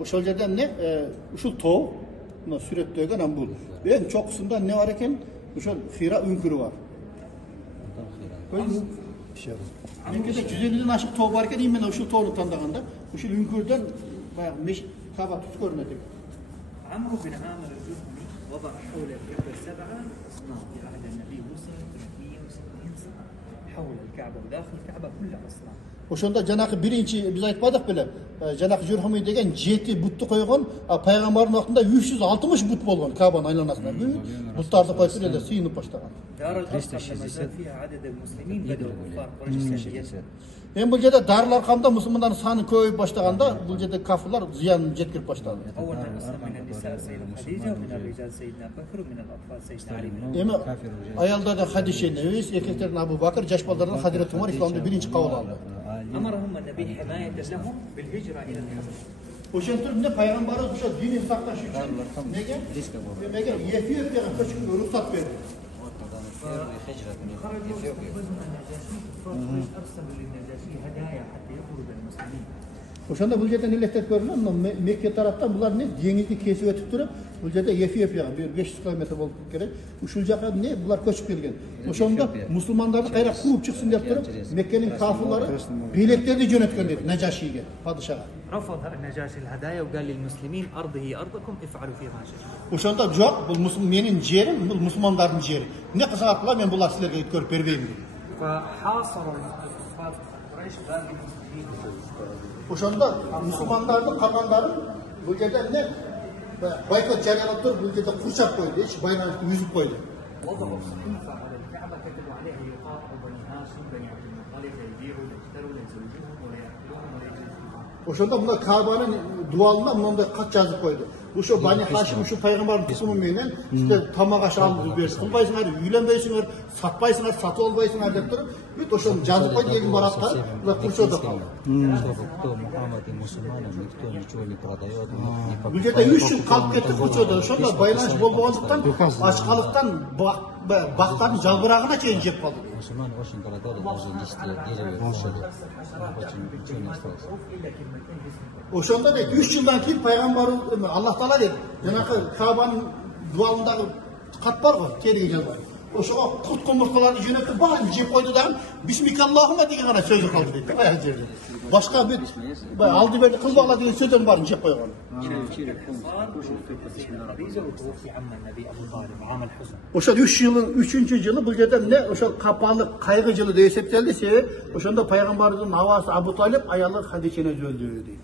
Ошол жерден эмне ушул тоо мына сүрөттөгөн бул эң чокусунда эмне бар экен? Ошол Хира үңкүрү бар. Меккеде 150ден ашык тоо бар экен, именно ушул тоону тандаганда ушул үңкүрдөн баягы мешит Каба түз көрүнөт экен. عمرو بن عامر الجهني وضع حول الكعبة 7 أصنام في عهد النبي موسى 360 سنة حول الكعبة وداخل الكعبة كلها أصنام. Ошондо жанакы биринчи биз айтпадык беле, жанакы Журхуми деген 7 бутту койгон, пайгамбардын убактында 360 бут болгон Кабанын айланасында. Буттарды койуп эле сыйынып баштаган. دار الأرقم لما زاد فيها عدد المسلمين بدأوا الكفار قريش. Эми бул жерде Дарыл Аркамда мусулмандардын саны көбөйүп баштаганда, бул жерде кафырлар зыянын жеткирип баштады. أول من أسلم من النساء سيدة خديجة ومن الرجال سيدنا بكر ومن الأطفال سيدنا علي. Эми аялдардан Хадиша небес, эркектерден Абу Бакыр, жаш балдардан Хадирет Умар исламды биринчи кабыл алды. أمرهم النبي حماية لهم بالهجرة إلى الحبشة. Ошентип эмне пайгамбарыбыз ошо динин сакташ үчүн неге? Эмеге Эфиопияга көчкөнгө уруксат берди. خرجوا يستقبلون النجاشي فأرسلوا للنجاشي هدايا حتى يخرج المسلمين. Ошондо бул жерден элестетип көрүнөт, мына Мекке тараптан булар эмне деңизди кесип өтүп туруп, бул жерде Эфиопияга 500 километр болуп керек. Ушул жака эмне булар көчүп келген. Ошондо мусулмандарды кайра кууп чыксын деп туруп, Меккенин кафырлары билектерди жөнөткөн дейт Нажашиге, падышага. رفض النجاشي الهدايا وقال للمسلمين أرضه أرضكم افعلوا فيها ما شئتم. Ошондо жок, бул менин жерим, бул мусулмандардын жери. Эмне кылсаңар кыла, мен булар силерге өткөрүп бербейм дейт. فحاصروا الكفار قريش باقي المسلمين. Ошондо мусулмандардын калгандарын бул жерде эмне бойкот жарыялап туруп, бул жерде курчап койду, эч байланышты үзүп койду. وضعوا صحيفة على الكعبة كتبوا عليها يقاطعوا بني هاشم بني عبد المطلب ليبيعوا ليشتروا ليزوجوهم وليأكلوهم وليجلسوهم. Ошондо мына Кабанын дуалына мындай кат жазып койду. Ушо Бани Хашим ушу пайгамбардын тукуму менен сиздер тамак аш алып берип кылбайсыңар, үйлөнбөйсүңөр, сатпайсыңар, сатып албайсыңар деп туруп, бүт ошону жазып койду, элин бараттары булар курчоодо калды. Бул жерде 3 жыл калып кетти курчоодо. Ошондо байланыш болбогондуктан ачкалыктан бактардын жалбырагына чейин жеп калды. Мусульмане очень голодали, даже листья деревья кушали. Очень ничего не осталось. Ошондо дейт 3 жылдан кийин пайгамбар Аллах Таала дейт, жанакы Кабанын дуалындагы кат бар го, териге жазган. Ошого курт комурскаларды жөнөтүп баарын жеп койду дагы бисмикаллахума деген гана сөзү калды дейт. Баягы жерде. Башка бүт алды берди кылбагыла деген сөздөрдүн баарын жеп койгон. Ошол 3 жылдын 3-жылы бул жерде эмне? Ошол капалык кайгы жылы деп эсептелди. Себеби ошондо пайгамбардын абасы Абу Талип аялы Хадишени өлдүрдү дейт.